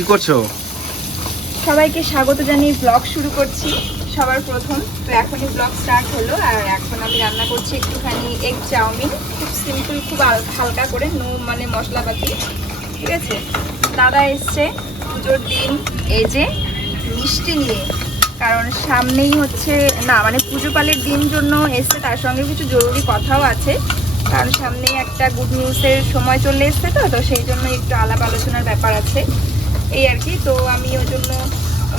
কি করছ? সবাইকে স্বাগত জানিয়ে ব্লগ শুরু করছি। সবার প্রথম, তো এখনই ব্লগ স্টার্ট হলো, আর এখন আমি রান্না করছি একটুখানি এগ চাউমিন। খুব সিম্পল খুব হালকা করে, নো মানে মশলাপাতি, ঠিক আছে? দাদা এসছে পুজোর দিন এই যে মিষ্টি নিয়ে। কারণ সামনেই হচ্ছে, না মানে পুজো পালের দিন জন্য এসছে, তার সঙ্গে কিছু জরুরি কথাও আছে। কারণ সামনেই একটা গুড নিউজের সময় চলে এসছে তো তো সেই জন্য একটু আলাপ আলোচনার ব্যাপার আছে। এই আর কি তো আমি ওই জন্য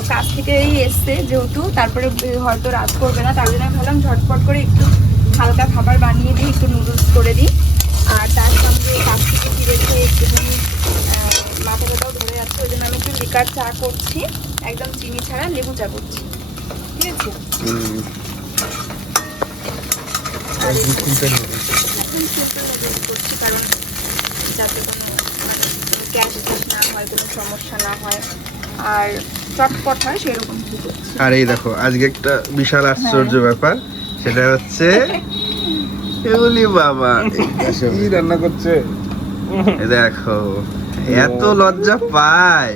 কাজ থেকেই এসছে যেহেতু তারপরে হয়তো রাত করবে না তার জন্য আমি ভাবলাম ঝটপট করে একটু হালকা খাবার বানিয়ে দিই একটু নুডলস করে দিই। আর তার সঙ্গে কাজ থেকে ফিরে খেয়ে একটুখানি মাথা ব্যথাও ধরে যাচ্ছে ওই জন্য আমি একটু লিকার চা করছি একদম চিনি ছাড়া লেবু চা করছি ঠিক আছে? করছি কারণ যাতে কোনো না হয় কোনো সমস্যা না হয় আর চটপট হয় সেরকম আর এই দেখো আজকে একটা বিশাল আশ্চর্য ব্যাপার। সেটা হচ্ছে এগুলি বাবা। কি রান্না করছে? দেখো এত লজ্জা পায়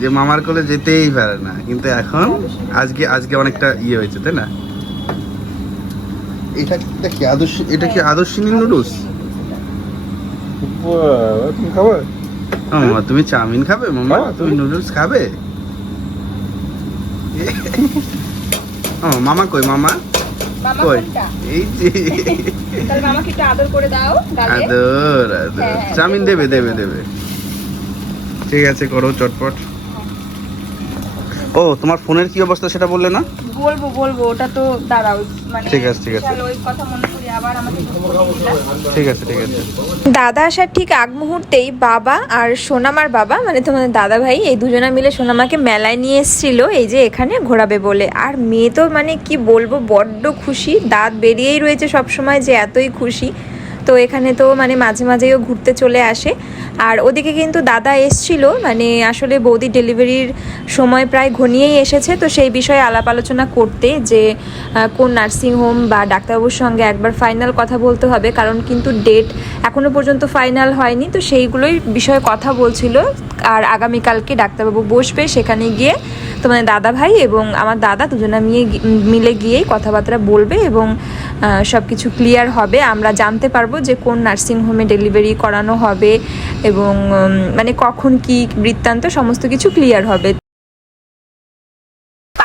যে মামার কোলে যেতেই পারে না। কিন্তু এখন আজকে আজকে অনেকটা ইয়ে হয়েছে তাই না? এটা কি আদর্শ এটা কি আদর্শিনী নুডলস? বাহ, তুমি খাবে? মামা তুমি চাউমিন খাবে? মামা হ্যাঁ, তুমি নুডলস খাবে? ও মামা কই মামা? কই? এই যে। তাহলে মামাকে একটু আদর করে দাও আদর আদর। হ্যাঁ, হ্যাঁ, চাউমিন দেবে দেবে দেবে। ঠিক আছে করো চটপট। ও তোমার ফোনের কি অবস্থা সেটা বললে না? বলব বলব ওটা তো দাঁড়াও মানে ঠিক আছে, ঠিক আছে। ওই কথা মনে ঠিক আছে ঠিক আছে। দাদা আসার ঠিক আগ মুহূর্তেই বাবা আর সোনামার বাবা মানে তোমাদের দাদা ভাই এই দুজনা মিলে সোনামাকে মেলায় নিয়ে এসেছিল এই যে এখানে ঘোরাবে বলে। আর মেয়ে তো মানে কি বলব বড্ড খুশি দাঁত বেরিয়েই রয়েছে সব সময় যে এতই খুশি। তো এখানে তো মানে মাঝে মাঝেও ঘুরতে চলে আসে। আর ওদিকে কিন্তু দাদা এসছিল মানে আসলে বৌদি ডেলিভারির সময় প্রায় ঘনিয়েই এসেছে। তো সেই বিষয়ে আলাপ আলোচনা করতে যে কোন নার্সিংহোম বা ডাক্তারবাবুর সঙ্গে একবার ফাইনাল কথা বলতে হবে, কারণ কিন্তু ডেট এখনও পর্যন্ত ফাইনাল হয়নি। তো সেইগুলোই বিষয়ে কথা বলছিল। আর আগামীকালকে ডাক্তারবাবু বসবে সেখানে গিয়ে। তোমাদের দাদা ভাই এবং আমার দাদা দুজনে মিলে মিলে গিয়েই কথাবার্তা বলবে এবং সব কিছু ক্লিয়ার হবে। আমরা জানতে পারব যে কোন নার্সিংহোমে ডেলিভারি করানো হবে এবং মানে কখন কি বৃত্তান্ত সমস্ত কিছু ক্লিয়ার হবে।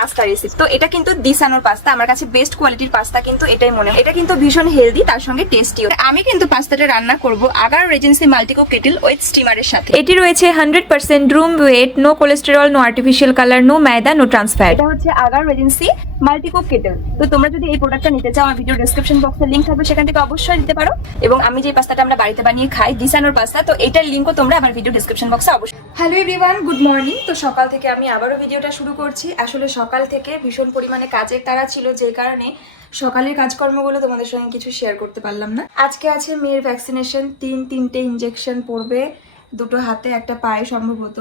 পাস্তা রেসিপি তো এটা কিন্তু দিসানোর পাস্তা আমার কাছে বেস্ট কোয়ালিটির পাস্তা কিন্তু এটাই মনে হয়। এটা কিন্তু ভীষণ হেলদি তার সঙ্গে টেস্টিও আমি কিন্তু পাস্তাটা রান্না করব Agaro Regency multicook kettle with স্টিমারের সাথে। এটি রয়েছে hundred percent room weight no cholesterol no artificial colour no maida no trans fat এটা হচ্ছে আগার রেজেন্সি মাল্টিকো কেটেল তো তোমরা যদি এই প্রোডাক্টটা নিতে চাও আমার ভিডিও ডেসক্রিপশন বক্সে লিংক থাকবে সেখান থেকে অবশ্যই নিতে পারো। এবং আমি যে পাস্তাটা আমরা বাড়িতে বানিয়ে খাই দিসানোর পাস্তা তো এটার লিংকও তোমরা আমার ভিডিও ডেসক্রিপশন বক্সে অবশ্যই হ্যালো এভরিওয়ান গুড মর্নিং তো সকাল থেকে আমি আবারও ভিডিওটা শুরু করছি। আসলে সকাল থেকে ভীষণ পরিমাণে কাজের তারা ছিল, যে কারণে সকালের কাজকর্মগুলো তোমাদের সঙ্গে কিছু শেয়ার করতে পারলাম না। আজকে আছে মেয়ের ভ্যাকসিনেশন তিন, তিনটে ইঞ্জেকশন পড়বে, দুটো হাতে, একটা পায়ে সম্ভবত।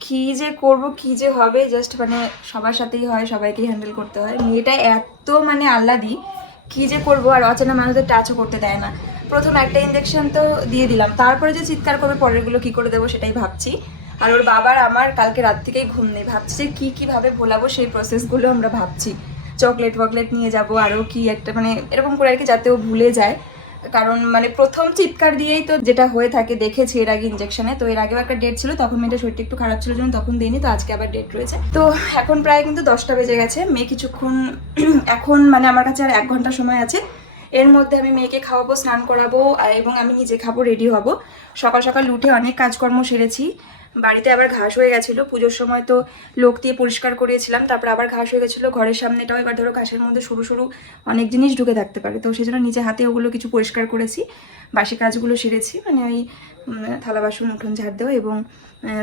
কি যে করব, কি যে হবে জাস্ট মানে সবার সাথেই হয়, সবাইকেই হ্যান্ডেল করতে হয়। মেয়েটা এত মানে আহ্লাদি, কি যে করব আর অচেনা মানুষদের টাচও করতে দেয় না। প্রথম একটা ইঞ্জেকশন তো দিয়ে দিলাম, তারপরে যে চিৎকার করবে, পরেরগুলো কি করে দেবো সেটাই ভাবছি। আর ওর বাবার আমার কালকে রাত থেকেই ঘুম নেই। ভাবছি যে কী কীভাবে ভোলাবো সেই প্রসেসগুলো আমরা ভাবছি। চকলেট ওকলেট নিয়ে যাব, আরও কি একটা মানে এরকম করে আর কি যাতে ও ভুলে যায়। কারণ মানে প্রথম চিৎকার দিয়েই তো যেটা হয়ে থাকে, দেখেছি এর আগে ইঞ্জেকশনে তো এর আগেও একটা ডেট ছিল, তখন মেয়েটা শরীরটা একটু খারাপ ছিল জন্য তখন দিইনি তো আজকে আবার ডেট রয়েছে। তো এখন প্রায় কিন্তু দশটা বেজে গেছে। মেয়ে কিছুক্ষণ এখন মানে আমার কাছে আর এক ঘণ্টা সময় আছে। এর মধ্যে আমি মেয়েকে খাওয়াবো, স্নান করাবো এবং আমি নিজে খাব রেডি হব। সকাল সকাল উঠে অনেক কাজকর্ম সেরেছি। বাড়িতে আবার ঘাস হয়ে গেছিল। পুজোর সময় তো লোক দিয়ে পরিষ্কার করিয়েছিলাম, তারপর আবার ঘাস হয়ে গেছিল। ঘরের সামনেটাও এবার ধরো ঘাসের মধ্যে সরু সরু অনেক জিনিস ঢুকে থাকতে পারে। তো সেজন্য নিজে হাতে ওগুলো কিছু পরিষ্কার করেছি। বাসি কাজগুলো সেরেছি মানে ওই থালা বাসন, উঠোন ঝাড় দেওয়া এবং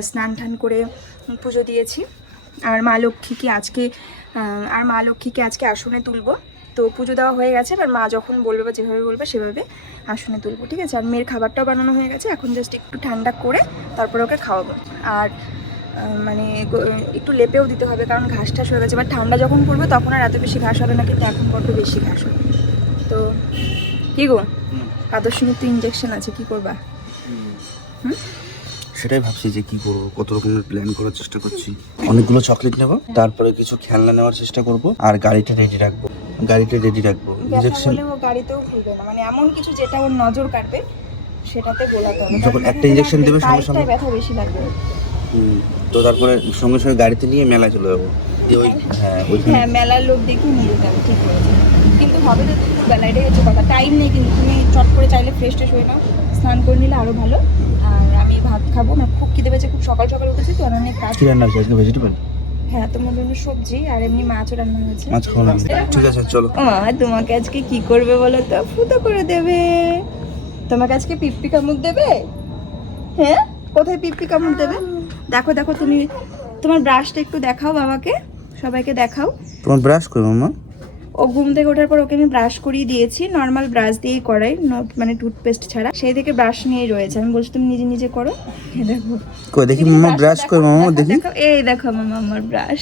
স্নান টান করে পুজো দিয়েছি। আর মা লক্ষ্মীকে আজকে আর মা লক্ষ্মীকে আজকে আসনে তুলবো। তো পুজো দেওয়া হয়ে গেছে এবার মা যখন বলবে বা যেভাবে বলবে সেভাবে আসনে তুলবো ঠিক আছে? আর মেয়ের খাবারটাও বানানো হয়ে গেছে এখন জাস্ট একটু ঠান্ডা করে তারপরে ওকে খাওয়াবো। আর মানে একটু লেপেও দিতে হবে কারণ ঘাস টাস হয়ে গেছে। এবার ঠান্ডা যখন পড়বে তখন আর এত বেশি ঘাস হবে না কিন্তু এখন বড্ড বেশি ঘাস হবে। তো কি গো? আদর্শনীর তো ইঞ্জেকশন আছে কি করবা? সেটাই ভাবছি যে কি করব কত রকমের প্ল্যান করার চেষ্টা করছি। অনেকগুলো চকলেট নেব তারপরে কিছু খেলনা নেওয়ার চেষ্টা করব আর গাড়িটা রেডি রাখব। গাড়িটা রেডি রাখব। ইঞ্জেকশন ও গাড়িতেও খুলবে না। মানে এমন কিছু যেটা ওর নজর কাটবে সেটাতে বোলাতে হবে। যখন একটা injection দেবে সঙ্গে সঙ্গে- ব্যথা বেশি লাগবে। তো তারপরে সঙ্গে সঙ্গে গাড়িতে নিয়ে মেলা চলে যাব। দিয়ে ওই হ্যাঁ ওইখানে হ্যাঁ মেলার লোক দেখে নিয়ে যেতে হবে ঠিক বলেছ কিন্তু হবে তো তুমি বেলা এটাই হচ্ছে কথা। টাইম নেই কিন্তু তুমি চট করে চাইলে ফ্রেশ ট্রেশ হয়ে নাও। স্নান করে নিলে আরও ভালো। আর আমি ভাত খাব। না খুব খিদে পেয়েছে খুব সকাল সকাল উঠেছি তো অনেক কাজ কি রান্না আজকে ভেজিটেবল হ্যাঁ তোমার জন্য সবজি আর এমনি মাছও রান্না হয়েছে। মাছ খাওয়া ঠিক আছে চলো। মা তোমাকে আজকে কি করবে বলো তো? ফুটো করে দেবে। তোমাকে আজকে পিপ্পি কামড় দেবে? হ্যাঁ? কোথায় পিপ্পি কামড় দেবে? দেখো দেখো তুমি তোমার ব্রাশটা একটু দেখাও বাবাকে। সবাইকে দেখাও। তোমার ব্রাশ করব মামা? ও ঘুম থেকে ওঠার পর ওকে আমি ব্রাশ করিয়ে দিয়েছি নর্মাল ব্রাশ দিয়েই করাই ন- মানে টুথপেস্ট ছাড়া। সেই থেকে ব্রাশ নিয়েই রয়েছে। আমি বলছি তুমি নিজে নিজে করো। এই দেখো। কই দেখি মামা ব্রাশ করি মামা দেখি এই দেখো মামা আমার ব্রাশ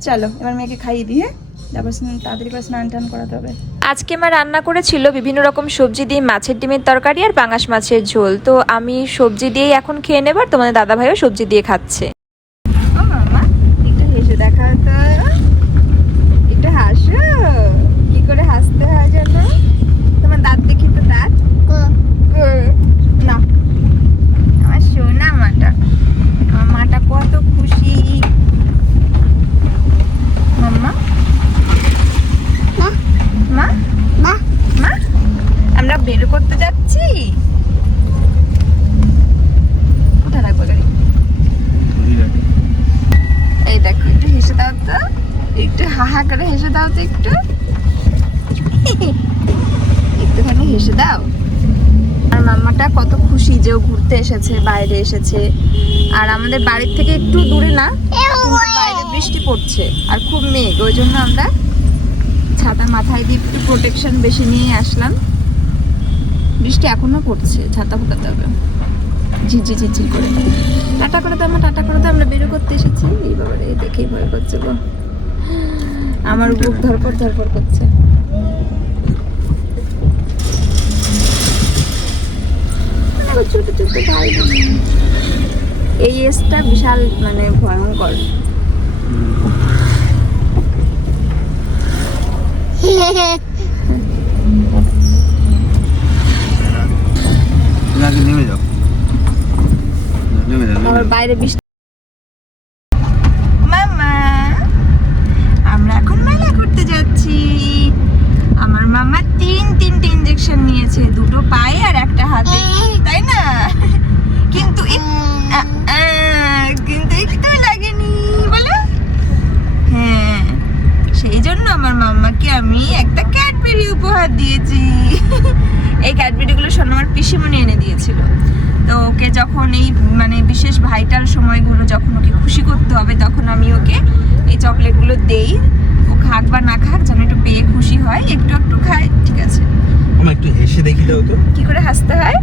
চলো এবার মেয়েকে খাইয়ে দিয়ে তারপর স্নান- তাড়াতাড়ি করে স্নান টান করাতে হবে। আজকে মা রান্না করেছিল বিভিন্ন রকম সবজি দিয়ে মাছের ডিমের তরকারি আর পাঙাশ মাছের ঝোল। তো আমি সবজি দিয়েই এখন খেয়ে নেবার তোমাদের দাদা ভাইও সবজি দিয়ে খাচ্ছে ও মামা একটু হেসে দেখাও তো একটু হাসো কি করে হাসতে হয় জানো তোমার দাঁত দেখি তো দাঁত কই? না আমার সোনা মাটা আমার মাটা কত খুশি মাম্মা মা মা আমরা বের করতে যাচ্ছি কোথায় রাখব গাড়ি এই দেখো একটু হেসে দাও তো। একটু হাহা করে হেসে দাও তো একটু। একটুখানি হেসে দাও। আর মাম্মাটা কত খুশি যে ও ঘুরতে এসেছে, বাইরে এসেছে। আর আমাদের বাড়ির থেকে একটু দূরে না বাইরে বৃষ্টি পড়ছে আর খুব মেঘ। ওই জন্য আমরা ছাতা মাথায় দিয়ে একটু প্রোটেকশন বেশি নিয়ে আসলাম। বৃষ্টি এখনও পড়ছে, ছাতা ফুটাতে হবে। ঝিঝি ঝিঝি করে। টাটা করে তো আমরা টাটা করে তো আমরা বেরো করতে এসেছি। এই বাবারে দেখেই ভয় করছে গো। আমার বুক ধরপড় ধরপড় করছে। ছোট ছোট ভাই এই এজটা বিশাল মানে ভয়ঙ্কর। নেমে যাও। আবার বাইরে বৃষ্টি মামা, আমরা এখন মেলা করতে যাচ্ছি। আমার মামা তিন তিনটে ইঞ্জেকশন নিয়েছে, দুটো পায়ে আর একটা হাতে, তাই না? কিন্তু কিন্তু একটু লাগেনি, বলো। হ্যাঁ সেই জন্য আমার মাম্মাকে আমি একটা ক্যাডবেরি উপহার দিয়েছি। এই ক্যাডবেরিগুলো সোনামার পিসিমণি এনে দিয়েছিল। তো ওকে যখন এই মানে বিশেষ ভাইটাল সময়গুলো যখন ওকে খুশি করতে হবে তখন আমি ওকে এই চকলেটগুলো দেই। ও খাক বা না খাক যেন একটু পেয়ে খুশি হয় একটু একটু খায় ঠিক আছে। একটু হেসে দেখি দাও তো কি করে হাসতে হয়?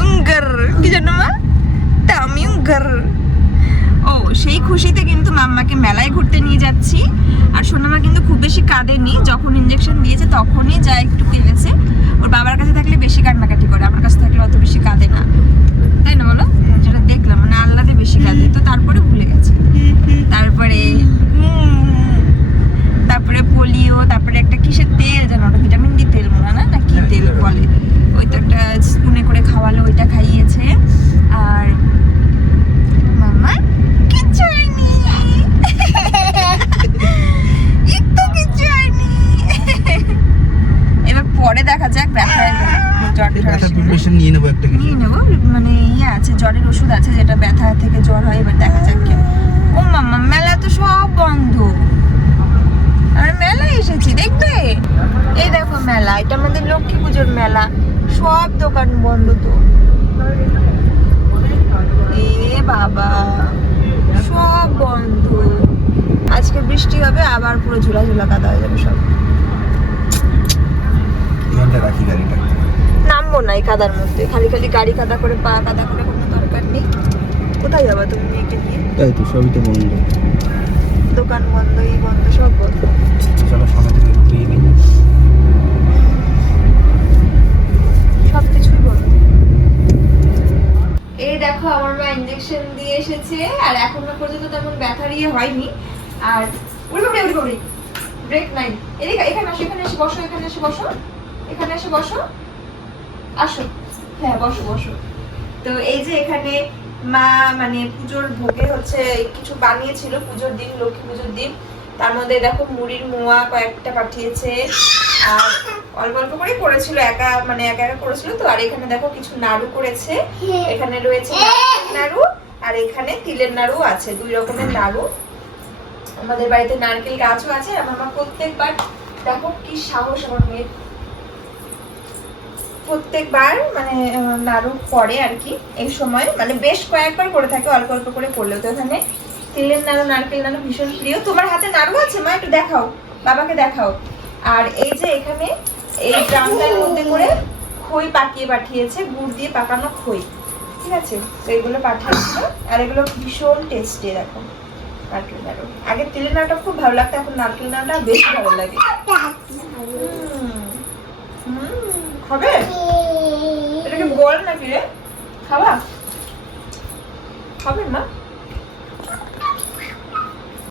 ও সেই খুশিতে কিন্তু মাম্মাকে মেলায় ঘুরতে নিয়ে যাচ্ছি। আর সোনামা কিন্তু খুব বেশি কাঁদেনি। যখন ইঞ্জেকশন দিয়েছে তখনই যা একটু কেঁদেছে। ওর বাবার কাছে থাকলে বেশি কান্নাকাটি করে আমার কাছে থাকলে অত বেশি কাঁদে না। তাই না বলো? যেটা দেখলাম মানে আল্লাদে বেশি কাঁদে। তো তারপরে ভুলে গেছে। তারপরে উম, তারপরে পোলিও তারপরে একটা কিসের তেল যেন ওটা ভিটামিন ডি তেল মনে হয় না না কি তেল বলে ওই তো একটা স্পুনে করে খাওয়ালো ওইটা খাইয়েছে আর মামা কিচ্ছু হয়নি একটু কিচ্ছু হয়নি এবার পরে দেখা যাক ব্যথা। প্রিপারেশন নিয়ে নেব একটা কিছু। নিয়ে নেব মানে ইয়ে আছে জ্বরের ওষুধ আছে যেটা ব্যথা থেকে জ্বর হয় এবার দেখা যাক কি। ও মামা মেলা তো সব বন্ধ। আমরা মেলায় এসেছি দেখবে? এই দেখো মেলা এটা আমাদের লক্ষ্মী পুজোর মেলা। সব দোকান বন্ধ তো। এ বাবা সব বন্ধ। আজকে বৃষ্টি হবে আবার পুরো ঝুলা ঝুলা কাদা হয়ে যাবে সব। এখানটা রাখি গাড়িটা। নামবো না এই কাদার মধ্যে। খালি খালি গাড়ি কাদা করে পা কাদা করে কোনো দরকার নেই। কোথায় যাবা তুমি মেয়েকে নিয়ে? তাই তো সবই তো বন্ধ। দোকান বন্ধ এই বন্ধ সব বন্ধ। চলো সামনে থেকে ঘুরিয়ে নিই। সব কিছুই বন্ধ। এই দেখো আমার মা ইঞ্জেকশন দিয়ে এসেছে আর এখনও পর্যন্ত তেমন ব্যথার ইয়ে হয়নি। আর উড়ি উড়ি উড়ি উড়ি ব্রেক নাই এদিকে এখানে আসো এখানে এসে বসো এখানে এসে বসো। এখানে এসে বসো। আসো। হ্যাঁ বসো বসো। তো এই যে এখানে মা মানে পুজোর ভোগে হচ্ছে কিছু বানিয়েছিল, পুজোর দিন, লক্ষ্মী পুজোর দিন। তার মধ্যে দেখো মুড়ির মোয়া কয়েকটা পাঠিয়েছে। আর অল্প অল্প করে করেছিল, একা মানে একা একা করেছিল তো। আর এখানে দেখো কিছু নাড়ু করেছে। এখানে রয়েছে নাড়ু, আর এখানে তিলের নাড়ু আছে, দুই রকমের নাড়ু। আমাদের বাড়িতে নারকেল গাছও আছে। আমার মা প্রত্যেকবার দেখো কি সাহস আমার মেয়ের। প্রত্যেকবার মানে নাড়ু করে আর কি, এই সময়। মানে বেশ কয়েকবার করে থাকে, অল্প অল্প করে করলেও তো এখানে তিলের নাড়ু, নারকেল নাড়ু ভীষণ প্রিয়। তোমার হাতে নাড়ু আছে? মা, একটু দেখাও। বাবাকে দেখাও। আর এই যে এখানে, এই ড্রামটার মধ্যে করে খই পাকিয়ে পাঠিয়েছে, গুড় দিয়ে পাকানো খই। ঠিক আছে? তো এগুলো পাঠিয়েছিল আর এগুলো ভীষণ টেস্টি দেখো। নারকেল নাড়ু। আগে তিলের নাড়ুটা খুব ভালো লাগতো, এখন নারকেল নাড়ুটা বেশ ভালো লাগে। হবে গোল নাকি রে? খাবা? খাবেন মা?